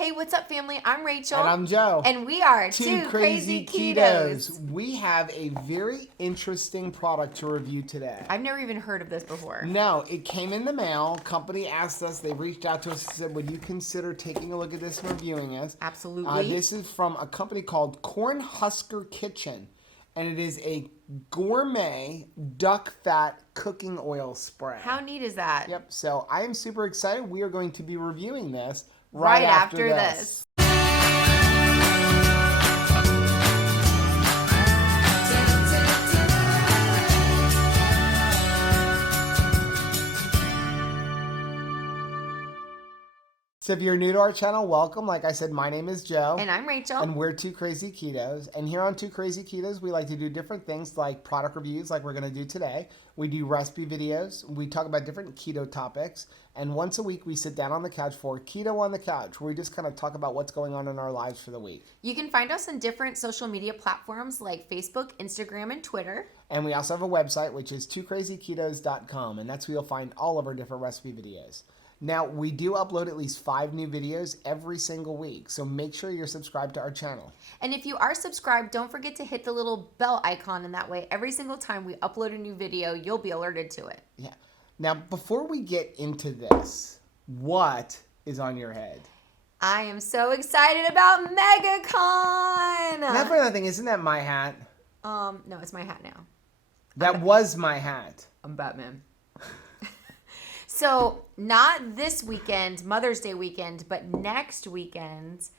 Hey, what's up, family? I'm Rachel. And I'm Joe. And we are Two Crazy Ketos. We have a very interesting product to review today. I've never even heard of this before. No, it came in the mail. Company asked us, they reached out to us and said, would you consider taking a look at this and reviewing this? Absolutely. This is from a company called Cornhusker Kitchen. And it is a gourmet duck fat cooking oil spray. How neat is that? Yep. So I am super excited. We are going to be reviewing this right after this. So if you're new to our channel, welcome. Like I said, my name is Joe. And I'm Rachel. And we're Two Crazy Ketos. And here on Two Crazy Ketos, we like to do different things like product reviews like we're going to do today. We do recipe videos. We talk about different keto topics. And once a week, we sit down on the couch for Keto on the Couch, where we just kind of talk about what's going on in our lives for the week. You can find us on different social media platforms like Facebook, Instagram, and Twitter. And we also have a website, which is twocrazyketos.com. And that's where you'll find all of our different recipe videos. Now, we do upload at least 5 new videos every single week, so make sure you're subscribed to our channel. And if you are subscribed, don't forget to hit the little bell icon, and that way every single time we upload a new video, you'll be alerted to it. Yeah. Now, before we get into this, what is on your head? I am so excited about MegaCon! Not for nothing, isn't that my hat? No, it's my hat now. That was my hat. I'm Batman. So, not this weekend, Mother's Day weekend, but next weekend,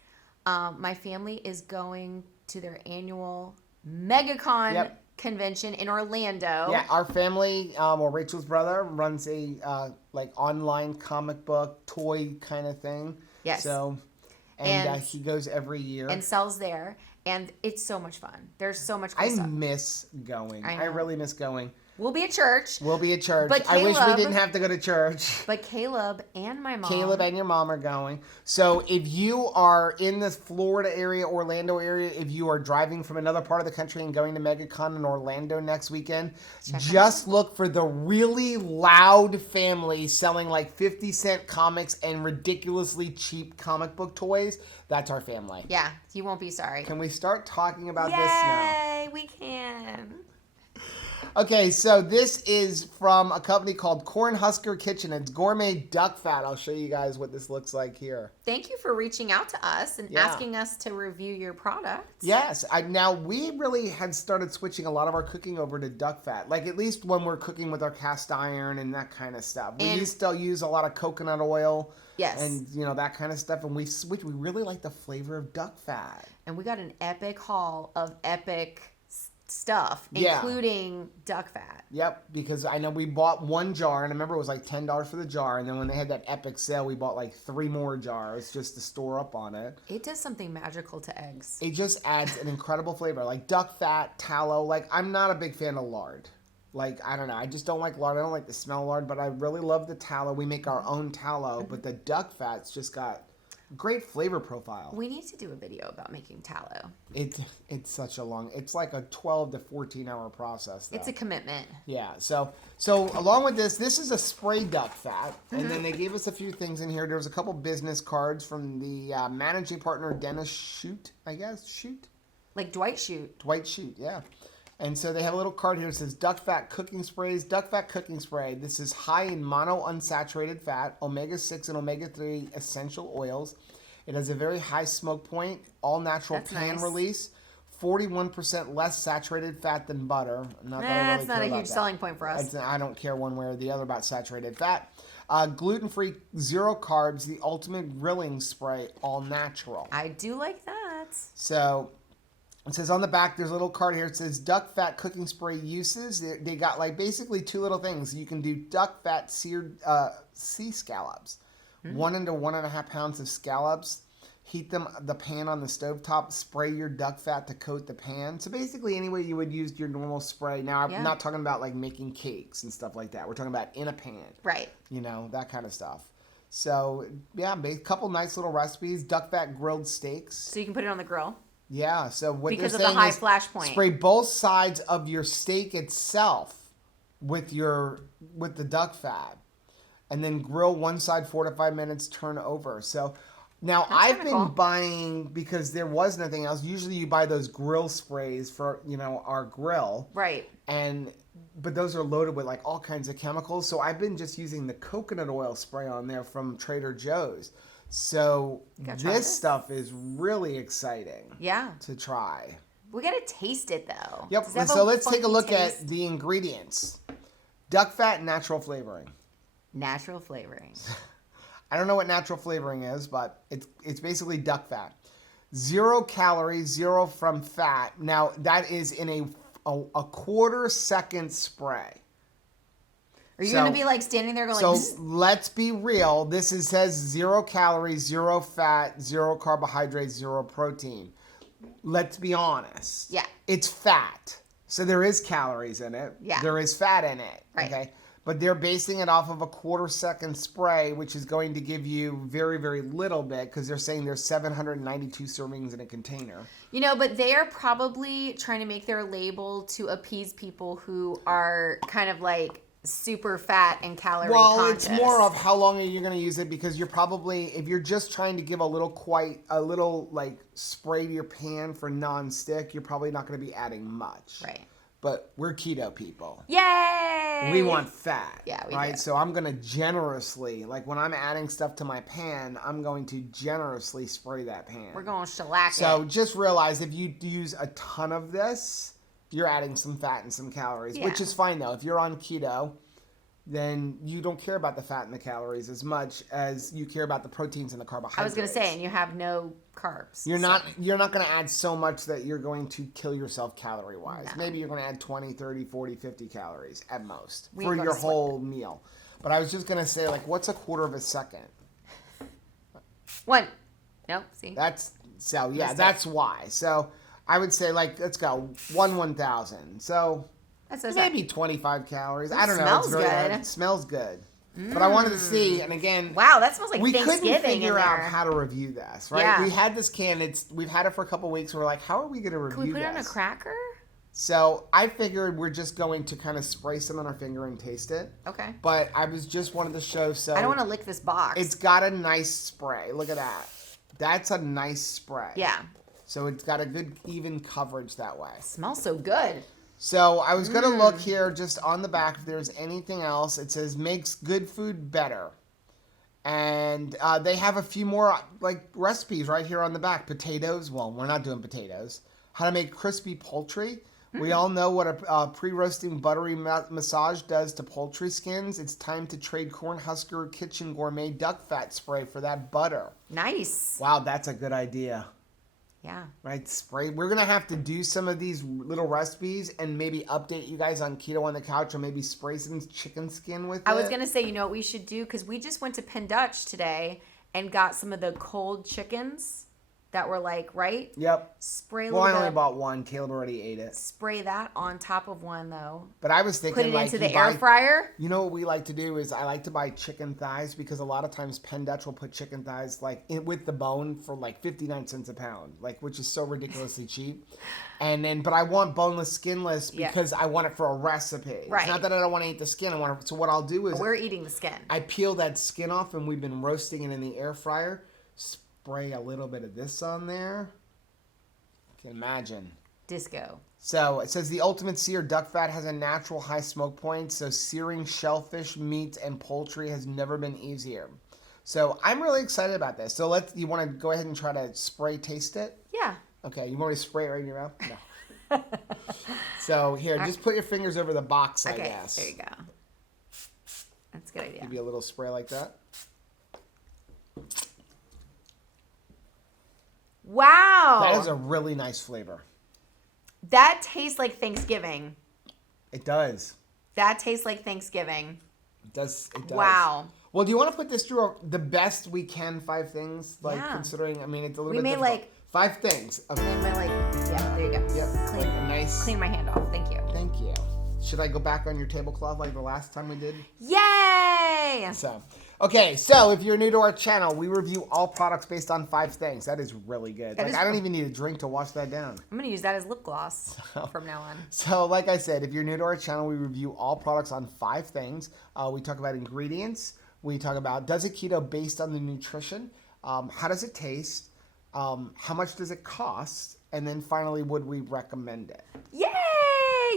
my family is going to their annual MegaCon convention in Orlando. Yeah, our family, or Rachel's brother, runs a like online comic book toy kind of thing. Yes. So, and he goes every year and sells there, and it's so much fun. There's so much cool stuff. I miss going. I really miss going. We'll be at church. We'll be at church. But I wish we didn't have to go to church. But Caleb and my mom. Caleb and your mom are going. So if you are in the Florida area, Orlando area, if you are driving from another part of the country and going to MegaCon in Orlando next weekend, just look for the really loud family selling like 50-cent comics and ridiculously cheap comic book toys. That's our family. Yeah, you won't be sorry. Can we start talking about this now? Yay, we can. Okay, so this is from a company called Cornhusker Kitchen. It's gourmet duck fat. I'll show you guys what this looks like here. Thank you for reaching out to us and asking us to review your products. Yes. Now, we really had started switching a lot of our cooking over to duck fat. Like, at least when we're cooking with our cast iron and that kind of stuff. We used to use a lot of coconut oil. Yes. And, you know, that kind of stuff. And we switched. We really like the flavor of duck fat. And we got an epic haul of epic stuff, including duck fat. Yep, because I know we bought one jar, and I remember it was like $10 for the jar, and then when they had that epic sale, we bought like 3 more jars just to store up on it. It does something magical to eggs. It just adds an incredible flavor, like duck fat, tallow. Like, I'm not a big fan of lard. Like, I don't know, I just don't like lard. I don't like the smell of lard, but I really love the tallow. We make our own tallow, but the duck fat's just got great flavor profile. We need to do a video about making tallow. It's such a long, it's like a 12 to 14 hour process though. It's a commitment. Yeah, so along with this is a spray duck fat, and then they gave us a few things in here. There was a couple business cards from the managing partner, Dennis Shute, I guess, Shute? Like Dwight Shute. Dwight Shute, yeah. And so they have a little card here that says duck fat cooking sprays. Duck fat cooking spray. This is high in monounsaturated fat, omega-6 and omega-3 essential oils. It has a very high smoke point, all natural pan release, 41% less saturated fat than butter. That's not a huge selling point for us. I don't care one way or the other about saturated fat. Gluten-free, 0 carbs, the ultimate grilling spray, all natural. I do like that. So it says on the back, there's a little card here. It says duck fat cooking spray uses. They got like basically 2 little things. You can do duck fat seared sea scallops. 1 to 1.5 pounds of scallops. Heat the pan on the stovetop. Spray your duck fat to coat the pan. So basically any way you would use your normal spray. Now, I'm not talking about like making cakes and stuff like that. We're talking about in a pan. Right. You know, that kind of stuff. So, yeah, a couple nice little recipes. Duck fat grilled steaks. So you can put it on the grill. Yeah, so what because they're of saying the high is flash point. Spray both sides of your steak itself with the duck fat, and then grill one side 4 to 5 minutes. Turn over. So Now, That's I've kinda cool. been buying, because there was nothing else. Usually you buy those grill sprays for, our grill. Right. But those are loaded with like all kinds of chemicals. So I've been just using the coconut oil spray on there from Trader Joe's. So Gotta try this this. stuff is really exciting Yeah. to try. We gotta taste it though. Yep. Does it have So a let's take a funky look taste? at the ingredients. Duck fat, natural flavoring. Natural flavoring. I don't know what natural flavoring is, but it's basically duck fat. 0 calories, 0 from fat. Now that is in a quarter-second spray. Are you gonna be like standing there going So like, let's be real. Says 0 calories, 0 fat, 0 carbohydrates, 0 protein. Let's be honest. Yeah. It's fat. So there is calories in it. Yeah. There is fat in it. Right. Okay. But they're basing it off of a quarter-second spray, which is going to give you very, very little bit, because they're saying there's 792 servings in a container. but they are probably trying to make their label to appease people who are kind of like super fat and calorie conscious. It's more of how long are you going to use it, because you're probably, if you're just trying to give a little like spray to your pan for non-stick, you're probably not going to be adding much. Right. But we're keto people. Yay! We want fat. Yeah, we right? do. So I'm going to generously, like when I'm adding stuff to my pan, I'm going to generously spray that pan. We're going shellac So it. just realize if you use a ton of this, you're adding some fat and some calories, which Yeah. is fine though. If you're on keto, then you don't care about the fat and the calories as much as you care about the proteins and the carbohydrates. I was gonna say, and you have no carbs. You're not going to add so much that you're going to kill yourself calorie wise. No. Maybe you're going to add 20, 30, 40, 50 calories at most We for ain't your gonna sweat whole meal. But I was just going to say, like, what's a quarter of a second? One. Nope. See. That's Missed it. that's why. So I would say, like, let's go 1,000. So That's maybe 25 calories. I don't know. smells It's really good. It smells good. But I wanted to see, and again, Wow, that smells like we Thanksgiving couldn't figure in out there. how to review this, right? Yeah. We had this can. We've had it for a couple of weeks. And we're like, how are we going to review Can we put this? it on a cracker? So I figured we're just going to kind of spray some on our finger and taste it. Okay. But I was just wanted to show. So I don't want to lick this box. it's got a nice spray. Look at that. That's a nice spray. Yeah. So it's got a good even coverage that way. Smells so good. So I was going to look here just on the back if there's anything else. It says makes good food better. And they have a few more like recipes right here on the back. Potatoes. Well, we're not doing potatoes. How to make crispy poultry. We all know what a pre-roasting buttery massage does to poultry skins. It's time to trade Cornhusker Kitchen Gourmet Duck Fat Spray for that butter. Nice. Wow, that's a good idea. Yeah. Right, spray. We're going to have to do some of these little recipes and maybe update you guys on Keto on the Couch, or maybe spray some chicken skin with it. I was going to say, you know what we should do? Because we just went to Penn Dutch today and got some of the cold chickens that were like, right? Yep. Spray a Well, little I only bit. bought one. Caleb already ate it. Spray that on top of one, though. But I was thinking, Put it like, into the you air buy- fryer. You know what we like to do is I like to buy chicken thighs, because a lot of times Penn Dutch will put chicken thighs like with the bone for like 59 cents a pound, like, which is so ridiculously cheap. And then, but I want boneless, skinless Yeah. because I want it for a recipe. Right. It's not that I don't want to eat the skin. I want it, so what I'll do is We're eating the skin. I peel that skin off, and we've been roasting it in the air fryer. Spray a little bit of this on there. You can imagine. Disco. So it says the ultimate sear duck fat has a natural high smoke point, so searing shellfish, meat, and poultry has never been easier. So I'm really excited about this. So you want to go ahead and try to spray taste it? Yeah. Okay, you want me to spray it right in your mouth? No. So here, just put your fingers over the box, I Okay. guess. There you go. That's a good idea. Give you a little spray like that. Wow. That is a really nice flavor. That tastes like Thanksgiving. It does. That tastes like Thanksgiving. It does. Wow. Well, do you want to put this through the best we can 5 things? Like, Yeah. considering, I mean, it's a little We bit made, difficult. like- 5 things. Okay. And my yeah, there you go. Yep. Clean, Like a nice. clean my hand off. Thank you. Thank you. Should I go back on your tablecloth like the last time we did? Yay! So, okay. So if you're new to our channel, we review all products based on 5 things. That is really good. That Like, is I don't even need a drink to wash that down. I'm going to use that as lip gloss from now on. So, like I said, if you're new to our channel, we review all products on 5 things. We talk about ingredients. We talk about, does it keto based on the nutrition? How does it taste? How much does it cost? And then finally, would we recommend it? Yay!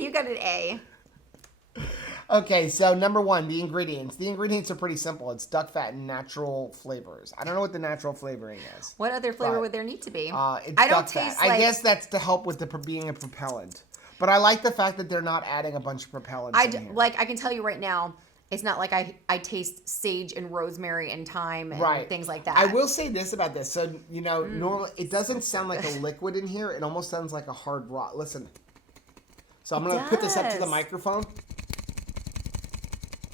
You got an A. Okay, so number one, the ingredients. The ingredients are pretty simple. It's duck fat and natural flavors. I don't know what the natural flavoring is. What other flavor would there need to be? It's I don't duck fat. taste I guess that's to help with the being a propellant. But I like the fact that they're not adding a bunch of propellants in here. I can tell you right now, it's not like I taste sage and rosemary and thyme and things like that. I will say this about this. So, normally it doesn't sound like a liquid in here. It almost sounds like a hard rock. Listen. So I'm going to put this up to the microphone.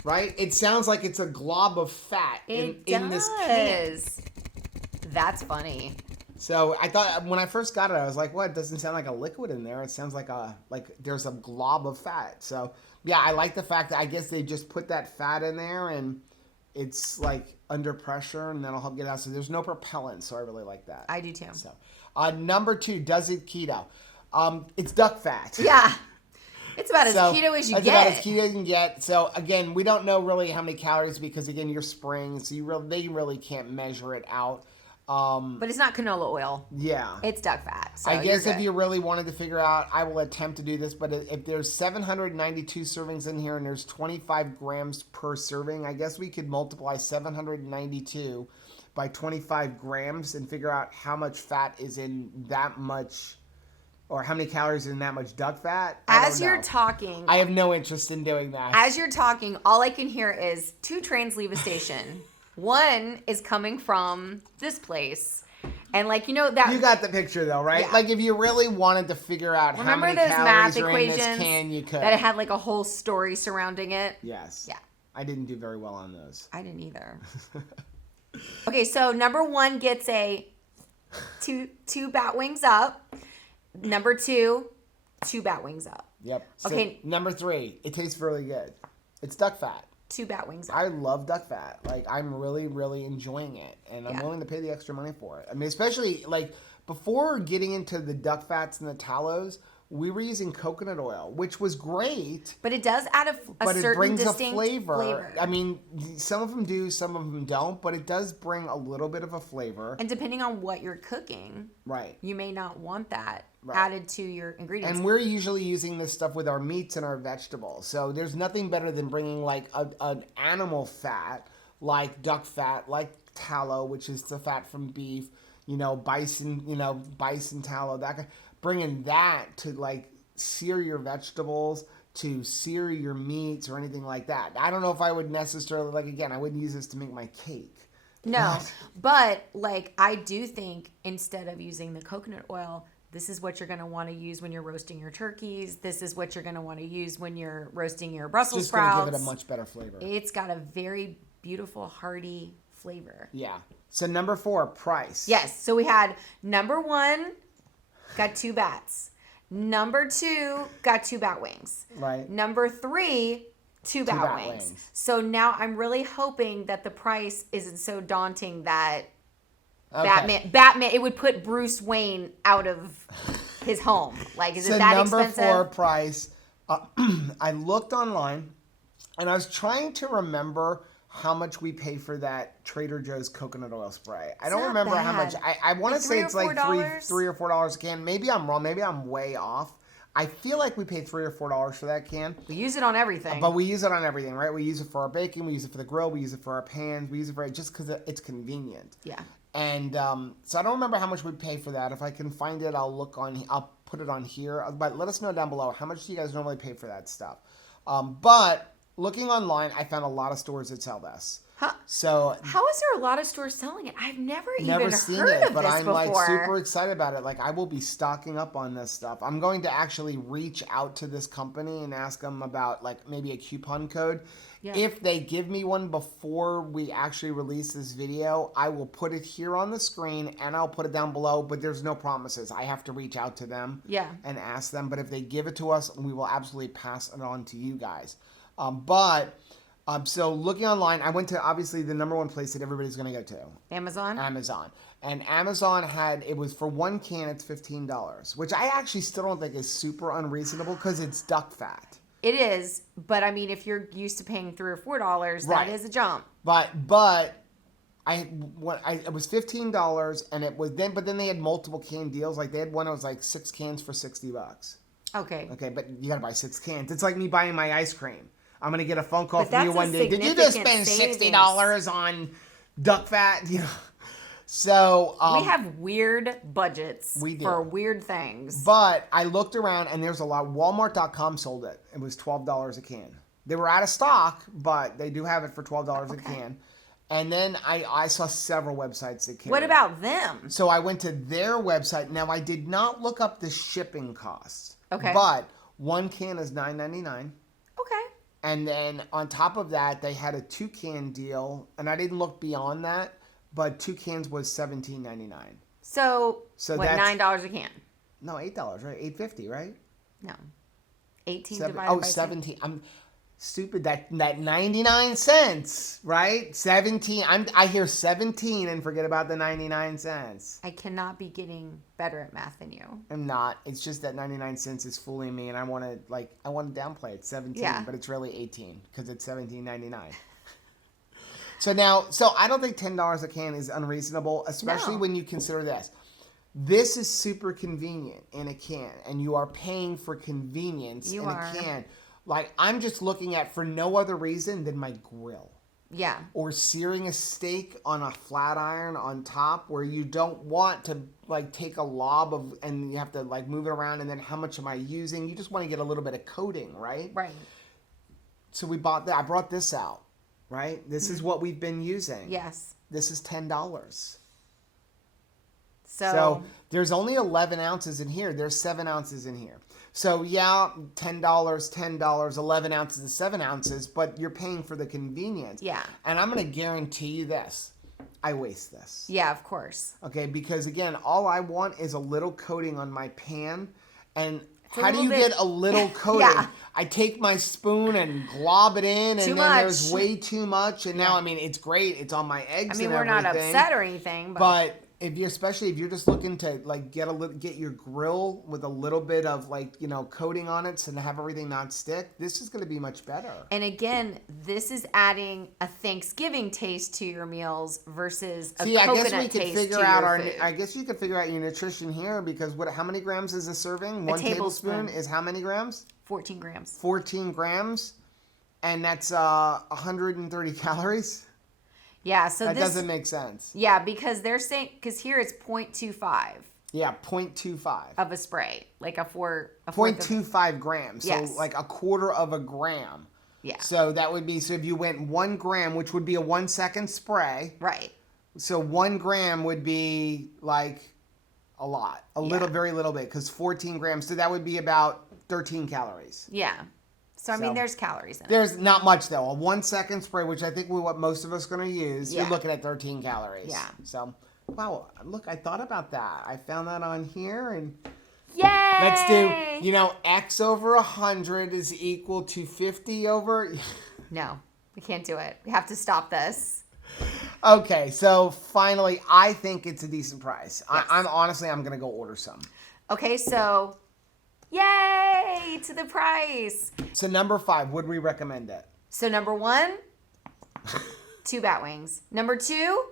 Right? It sounds like it's a glob of fat in this can. That's funny. So I thought when I first got it, I was like, "What? It doesn't sound like a liquid in there. It sounds like there's a glob of fat." So yeah, I like the fact that I guess they just put that fat in there and it's like under pressure and that'll help get out. So there's no propellant. So I really like that. I do too. So number 2, does it keto? It's duck fat. Yeah. It's about as keto as you get. It's about as keto as you can get. So again, we don't know really how many calories because again, you're spraying, so they really can't measure it out. But it's not canola oil. Yeah. It's duck fat. So I guess if you really wanted to figure out, I will attempt to do this, but if there's 792 servings in here and there's 25 grams per serving, I guess we could multiply 792 by 25 grams and figure out how much fat is in that much, or how many calories in that much duck fat. As you're talking, I have no interest in doing that. As you're talking, all I can hear is 2 trains leave a station. One is coming from this place. And that... You got the picture though, right? Yeah. Like if you really wanted to figure out how many calories are in this can, you could. That it had a whole story surrounding it? Yes. Yeah. I didn't do very well on those. I didn't either. Okay, so number 1 gets a two bat wings up. Number 2, 2 bat wings up. Yep. Okay. So, number 3, it tastes really good. It's duck fat. 2 bat wings up. I love duck fat. I'm really, really enjoying it. And I'm willing to pay the extra money for it. I mean, especially, before getting into the duck fats and the tallows, we were using coconut oil, which was great. But it does add a certain distinct flavor. I mean, some of them do, some of them don't. But it does bring a little bit of a flavor. And depending on what you're cooking, you may not want that added to your ingredients. And we're usually using this stuff with our meats and our vegetables. So there's nothing better than bringing an animal fat, like duck fat, like tallow, which is the fat from beef, bison tallow, that kind. Bringing that to sear your vegetables, to sear your meats or anything like that. I don't know if I would necessarily, again, I wouldn't use this to make my cake. No, but I do think instead of using the coconut oil, this is what you're going to want to use when you're roasting your turkeys. This is what you're going to want to use when you're roasting your Brussels sprouts. Just going to give it a much better flavor. It's got a very beautiful, hearty flavor. Yeah. So number 4, price. Yes. So we had number 1, got 2 bats. Number 2, got 2 bat wings. Right. Number 3, 2 bat wings. So now I'm really hoping that the price isn't so daunting that Batman, it would put Bruce Wayne out of his home. Is it that expensive? So number 4 price, I looked online and I was trying to remember how much we pay for that Trader Joe's coconut oil spray. I don't remember how much. I want to say it's $3 or $4 a can. Maybe I'm wrong. Maybe I'm way off. I feel like we pay $3 or $4 for that can. We use it on everything. But we use it on everything, right? We use it for our bacon. We use it for the grill. We use it for our pans. We use it for just because it's convenient. Yeah. And so I don't remember how much we pay for that. If I can find it, I'll put it on here. But let us know down below. How much do you guys normally pay for that stuff? But looking online, I found a lot of stores that sell this. Huh. So how is there a lot of stores selling it? I've never even seen heard it, of but this I'm before. super excited about it. I will be stocking up on this stuff. I'm going to actually reach out to this company and ask them about maybe a coupon code. Yeah. If they give me one before we actually release this video, I will put it here on the screen and I'll put it down below, but there's no promises. I have to reach out to them and ask them. But if they give it to us, we will absolutely pass it on to you guys. So looking online, I went to obviously the number 1 place that everybody's going to go to. Amazon. And Amazon it was for 1 can, it's $15, which I actually still don't think is super unreasonable because it's duck fat. It is, but I mean, if you're used to paying $3 or $4, that is a jump. But it was $15, and it was then, but then they had multiple can deals. Like they had one that was like 6 cans for $60. Okay. Okay, but you gotta buy 6 cans. It's like me buying my ice cream. I'm gonna get a phone call But from you that's one a day. Did you just significant spend $60 on duck fat? You know. So we have weird budgets we do. for weird things. But I looked around, and there's a lot. Walmart.com sold it. It was $12 a can. They were out of stock, but they do have it for $12 a can. And then I saw several websites that carried What about them? So I went to their website. Now, I did not look up the shipping costs. Okay. But one can is $9.99. Okay. And then on top of that, they had a 2-can deal. And I didn't look beyond that, but 2 cans was $17.99. So what, that's $9 a can? No, $8, right? $8.50, right? No. 18 Seven, divided oh, by 17. I'm stupid. That 99 cents, right? 17. I hear 17 and forget about the 99 cents. I cannot be getting better at math than you. I'm not. It's just that 99 cents is fooling me, and I want to downplay it. 17, Yeah. but it's really 18 because it's $17.99. So I don't think $10 a can is unreasonable, especially when you consider this. This is super convenient in a can, and you are paying for convenience in a can. Like, I'm just looking at for no other reason than my grill. Yeah. Or searing a steak on a flat iron on top, where you don't want to like take a lob of, and you have to like move it around, and then how much am I using? You just want to get a little bit of coating, right? Right. So we bought that. I brought this out, right? This is what we've been using. Yes. This is $10. So So there's only 11 ounces in here. There's 7 ounces in here. So yeah, $10, 11 ounces is 7 ounces, but you're paying for the convenience. Yeah. And I'm going to guarantee you this. I waste this. Yeah, of course. Okay, because again, all I want is a little coating on my pan. And a how do you little get a little coating? Yeah. I take my spoon and glob it in, and Too then much. there's way too much. And now, I mean, it's great. It's on my eggs. I mean, and we're not everything. upset or anything, But especially if you're just looking to like get your grill with a little bit of like, coating on it, so to have everything not stick, this is going to be much better. And again, this is adding a Thanksgiving taste to your meals versus a coconut taste to your food. I guess you could figure out your nutrition here, because how many grams is a serving? One tablespoon is how many grams? 14 grams. 14 grams, and that's 130 calories. Yeah, so that doesn't make sense. Yeah, because they're saying, because here it's 0.25. Yeah, 0.25 of a spray, like a 0.25 grams. Yes. So like a quarter of a gram. Yeah. So that would be, so if you went 1 gram, which would be a 1 second spray. Right. So 1 gram would be like a lot, very little bit, because 14 grams. So that would be about 13 calories. Yeah. So, I mean, there's calories in it. There's not much, though. A 1 second spray, which I think is what most of us are going to use, Yeah. you're looking at 13 calories. Yeah. So, wow, look, I thought about that. I found that on here, and Yay! let's do, X over 100 is equal to 50 over... No, we can't do it. We have to stop this. Okay, so finally, I think it's a decent price. Yes. I'm going to go order some. Okay, so... Yay to the price. So number 5, would we recommend it? So number 1, 2 bat wings. Number 2,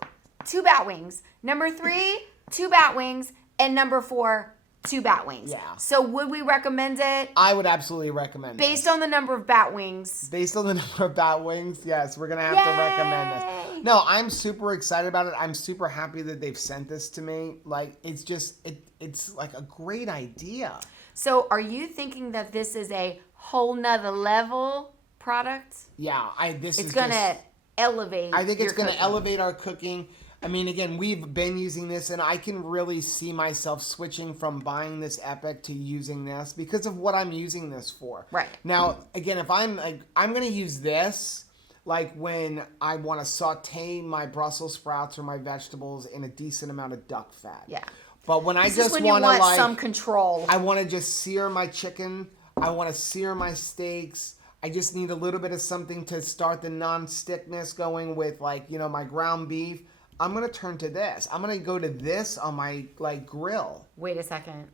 2 bat wings. Number 3, 2 bat wings. And number 4, 2 bat wings. Yeah. So would we recommend it? I would absolutely recommend it. Based on the number of bat wings. Based on the number of bat wings, yes, we're going to have to recommend this. No, I'm super excited about it. I'm super happy that they've sent this to me. Like, it's just, it's like a great idea. So are you thinking that this is a whole nother level product? Yeah, it's going to elevate. I think it's going to cooking. elevate our cooking. I mean, again, we've been using this, and I can really see myself switching from buying this Epic to using this because of what I'm using this for. Right. Now, again, if I'm going to use this like when I want to saute my Brussels sprouts or my vegetables in a decent amount of duck fat. Yeah. But when I just want to some control. I want to just sear my chicken. I want to sear my steaks. I just need a little bit of something to start the non-stickness going with, like, my ground beef. I'm going to turn to this. I'm going to go to this on my grill. Wait a second.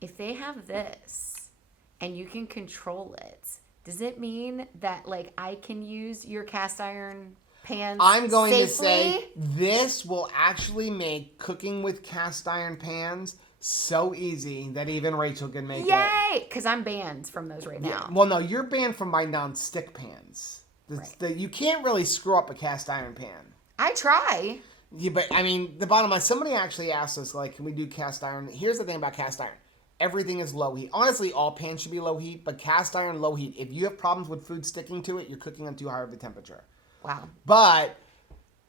If they have this and you can control it, does it mean that I can use your cast iron pans I'm going safely. to say this will actually make cooking with cast iron pans so easy that even Rachel can make it. Yay! Because I'm banned from those right now. Well, no, you're banned from my non-stick pans. Right. You can't really screw up a cast iron pan. I try. Yeah, but I mean, the bottom line, somebody actually asked us, like, can we do cast iron? Here's the thing about cast iron. Everything is low heat. Honestly, all pans should be low heat, but cast iron, low heat. If you have problems with food sticking to it, you're cooking on too high of a temperature. Wow. But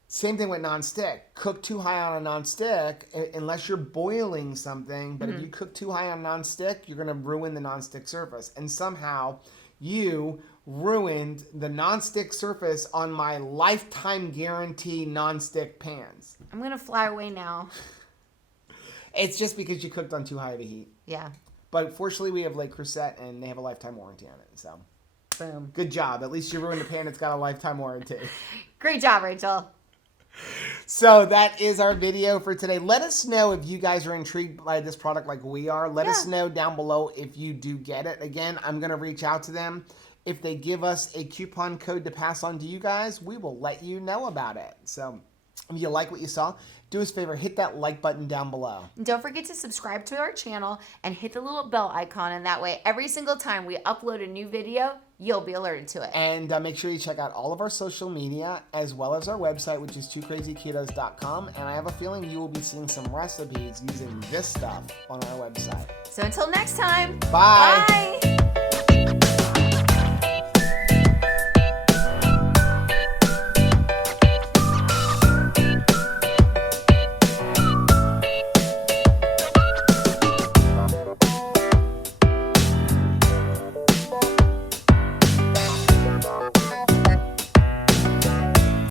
same thing with non-stick. Cook too high on a non-stick, unless you're boiling something. But if you cook too high on non-stick, you're going to ruin the non-stick surface. And somehow you ruined the non-stick surface on my lifetime guarantee non-stick pans. I'm going to fly away now. It's just because you cooked on too high of a heat. Yeah. But fortunately, we have Le Creuset, and they have a lifetime warranty on it. So, boom. Good job. At least you ruined a pan that's got a lifetime warranty. Great job, Rachel. So that is our video for today. Let us know if you guys are intrigued by this product like we are. Let us know down below if you do get it. Again, I'm going to reach out to them. If they give us a coupon code to pass on to you guys, we will let you know about it. So if you like what you saw, do us a favor, hit that like button down below. And don't forget to subscribe to our channel and hit the little bell icon. And that way, every single time we upload a new video, you'll be alerted to it. And make sure you check out all of our social media as well as our website, which is twocrazyketos.com. And I have a feeling you will be seeing some recipes using this stuff on our website. So until next time, Bye. bye.